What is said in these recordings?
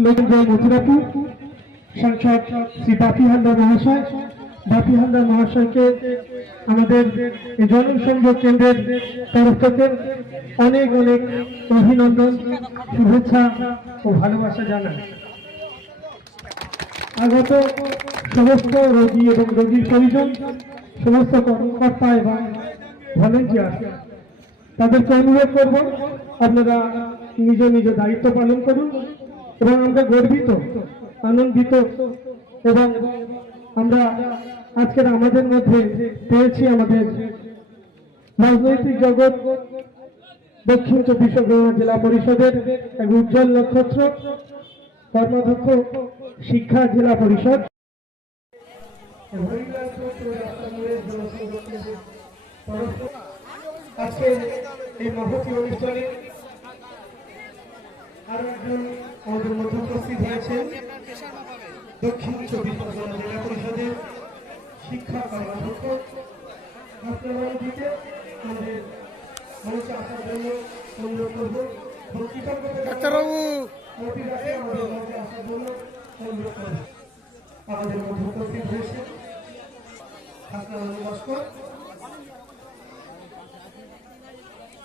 लोकजय मथुरापुर सांसद श्री बापी हालदार महाशय बापी हालदार महाशय के जनसंयोग केंद्र तरफ अनेक अनेक अभिनंदन शुभेच्छा और भालोबासा जानाई। आगत समस्त रोगी और रोगीर परिजन समस्त कर्मकर्ता एवं भलेंटियार तादेरके अनुरोध करब आपनारा निज निज दायित्व पालन करुन एवं आमरा गर्वित आनंदित एवं आमरा आजकेर आमादेर मध्ये पेয়েছি आमादेर राजनैतिक जगत दक्षिण 24 परगना जिला परिषदेर एक उज्जवल नक्षत्र कर्माध्यक्ष शिक्षा जिला परिषद আজকের এই মহতী অনুষ্ঠানে আরো একজন আমাদের মধ্যে উপস্থিত হয়েছেন দক্ষিণ 24 পরগনা জেলা পরিষদের শিক্ষা কর্মাধ্যক্ষ ডক্টর দিকে আমাদের মঞ্চে আসার জন্য অনুরোধ করব। ডাক্তারবাবু আমাদের মঞ্চে আসার জন্য অনুরোধ করব। আমাদের মধ্যে উপস্থিত হয়েছে হাসনাবাবু লস্কর।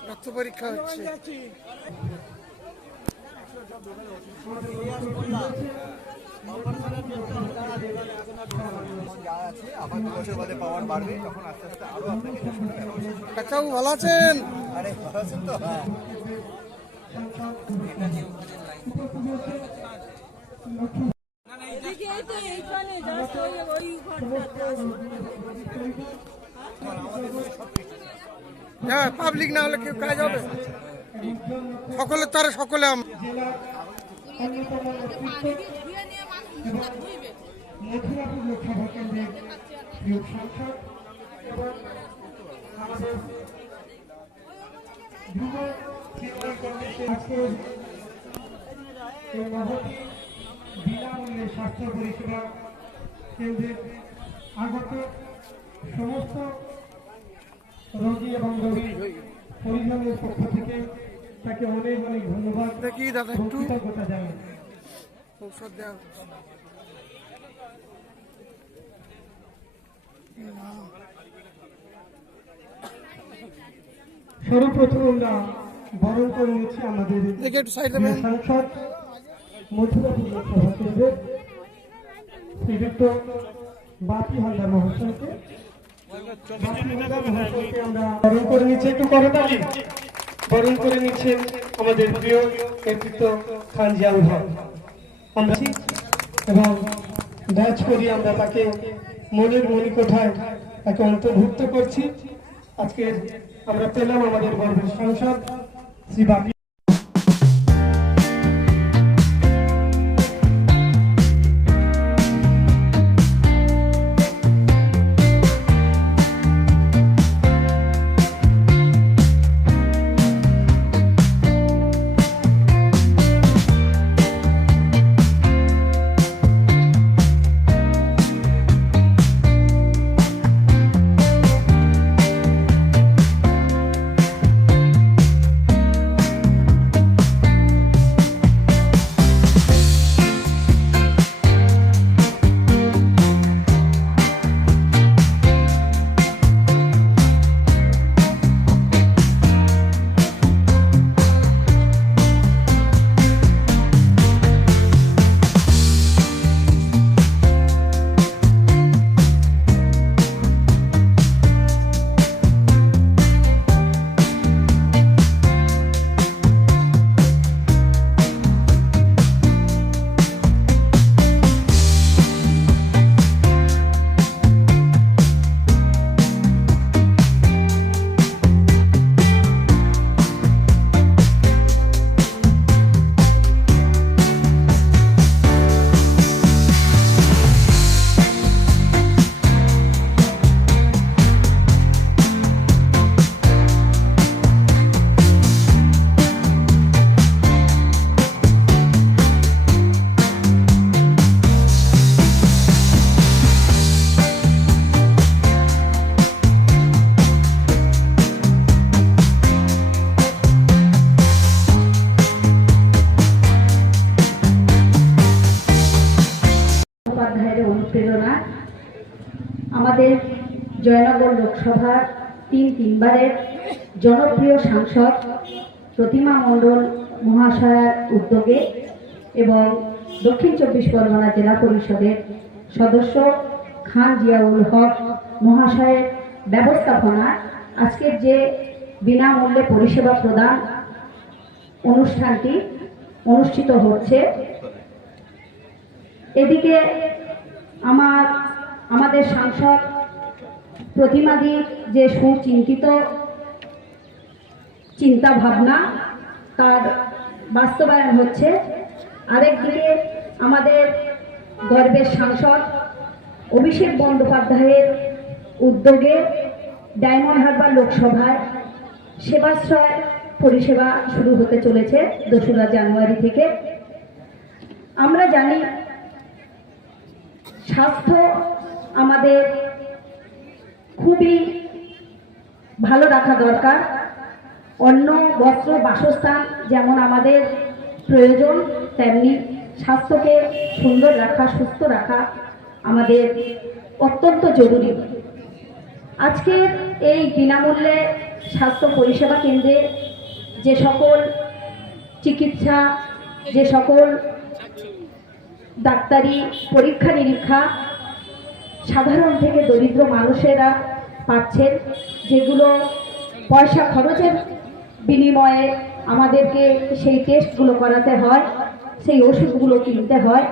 রক্ত পরীক্ষা হচ্ছে। ডাক্তারবাবু ভালো আছেন? আরে ভালো আছেন তো? হ্যাঁ পাবলিক না হলে কেউ কাজ হবে সকলের তারা সকলে মথুরাপুর লোকসভা কেন্দ্রের প্রিয় সাংসদ এবং আমাদের আজকের এই মহতী বিনামূল্যে স্বাস্থ্য পরিষেবা কেন্দ্রের আগত সমস্ত রোগী এবং রোগী পরিজনের পক্ষ থেকে তাকে অনেক অনেক ধন্যবাদ কৃতজ্ঞতা জানাই। সর্বপ্রথম আমরা বরণ করে নিচ্ছি আমাদের সাংসদ মথুরাপুর লোকসভা কেন্দ্রের শ্রীযুক্ত বাপি হালদার মহাশয়কে আমরা বরণ করে নিচ্ছি। একটু করতালি বরণ করে নিচ্ছেন আমাদের প্রিয় নেতৃত্ব খান জিয়াউল হক। আমরা এবং ব্যাচ করি আমরা তাকে মনের মণিকোঠায় তাকে অন্তর্ভুক্ত করছি। আজকে আমরা পেলাম আমাদের গর্বের সাংসদ শ্রী বাপি। অনুপ্রেরণা আমাদের জয়নগর লোকসভার তিনবারের জনপ্রিয় সাংসদ প্রতিমা মণ্ডল মহাশয়ার উদ্যোগে এবং দক্ষিণ 24 পরগনা জেলা পরিষদের সদস্য খান জিয়াউল হক মহাশয়ের ব্যবস্থাপনায় আজকের যে বিনামূল্যে পরিষেবা প্রদান অনুষ্ঠানটি অনুষ্ঠিত হচ্ছে। এদিকে আমাদের সাংসদ প্রতিমাদির যে সুচিন্তিত চিন্তা ভাবনা তার বাস্তবায়ন হচ্ছে, আরেকদিকে আমাদের গর্বের সাংসদ অভিষেক বন্দ্যোপাধ্যায়ের উদ্যোগে ডায়মন্ড হারবার লোকসভায় সেবাশ্রয় পরিষেবা শুরু হতে চলেছে 2রা জানুয়ারি থেকে। আমরা জানি স্বাস্থ্য আমাদের খুবই ভালো রাখা দরকার। অন্ন, বস্ত্র, বাসস্থান যেমন আমাদের প্রয়োজন, তেমনি স্বাস্থ্যকে সুন্দর রাখা, সুস্থ রাখা আমাদের অত্যন্ত জরুরি। আজকের এই বিনামূল্যে স্বাস্থ্য পরিষেবা কেন্দ্রে যে সকল চিকিৎসা, যে সকল ডাক্তারি পরীক্ষা নিরীক্ষা সাধারণ থেকে দরিদ্র মানুষেরা পাচ্ছেন, যেগুলো পয়সা খরচের বিনিময়ে আমাদেরকে সেই টেস্টগুলো করাতে হয়, সেই ওষুধগুলো কিনতে হয়,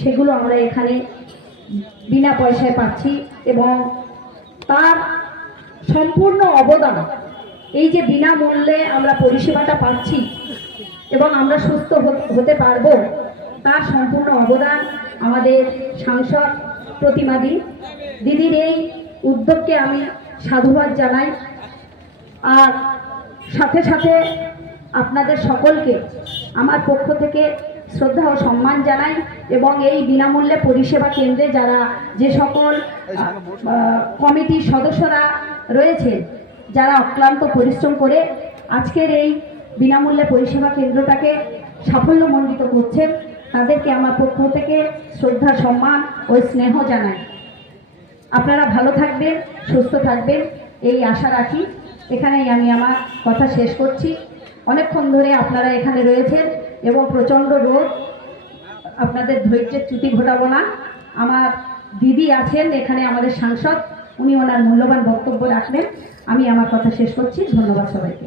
সেগুলো আমরা এখানে বিনা পয়সায় পাচ্ছি। এবং তার সম্পূর্ণ অবদান, এই যে বিনামূল্যে আমরা পরিষেবাটা পাচ্ছি এবং আমরা সুস্থ হতে পারবো, তার সম্পূর্ণ অবদান আমাদের সাংসদ প্রতিমাদি দিদির এই উদ্যোগকে আমি সাধুবাদ জানাই। আর সাথে সাথে আপনাদের সকলকে আমার পক্ষ থেকে শ্রদ্ধা ও সম্মান জানাই। এবং এই বিনামূল্যে পরিষেবা কেন্দ্রে যারা যে সকল কমিটির সদস্যরা রয়েছে, যারা অক্লান্ত পরিশ্রম করে আজকের এই বিনামূল্যে পরিষেবা কেন্দ্রটাকে সাফল্যমণ্ডিত করছেন, তাদেরকে আমার পক্ষ থেকে শ্রদ্ধা, সম্মান ও স্নেহ জানাই। আপনারা ভালো থাকবেন, সুস্থ থাকবেন, এই আশা রাখি। এখানেই আমি আমার কথা শেষ করছি। অনেকক্ষণ ধরে আপনারা এখানে রয়েছেন এবং প্রচণ্ড রোদ, আপনাদের ধৈর্যের চ্যুতি ঘটাবো না। আমার দিদি আছেন এখানে, আমাদের সাংসদ, উনি ওনার মূল্যবান বক্তব্য রাখবেন। আমি আমার কথা শেষ করছি। ধন্যবাদ সবাইকে।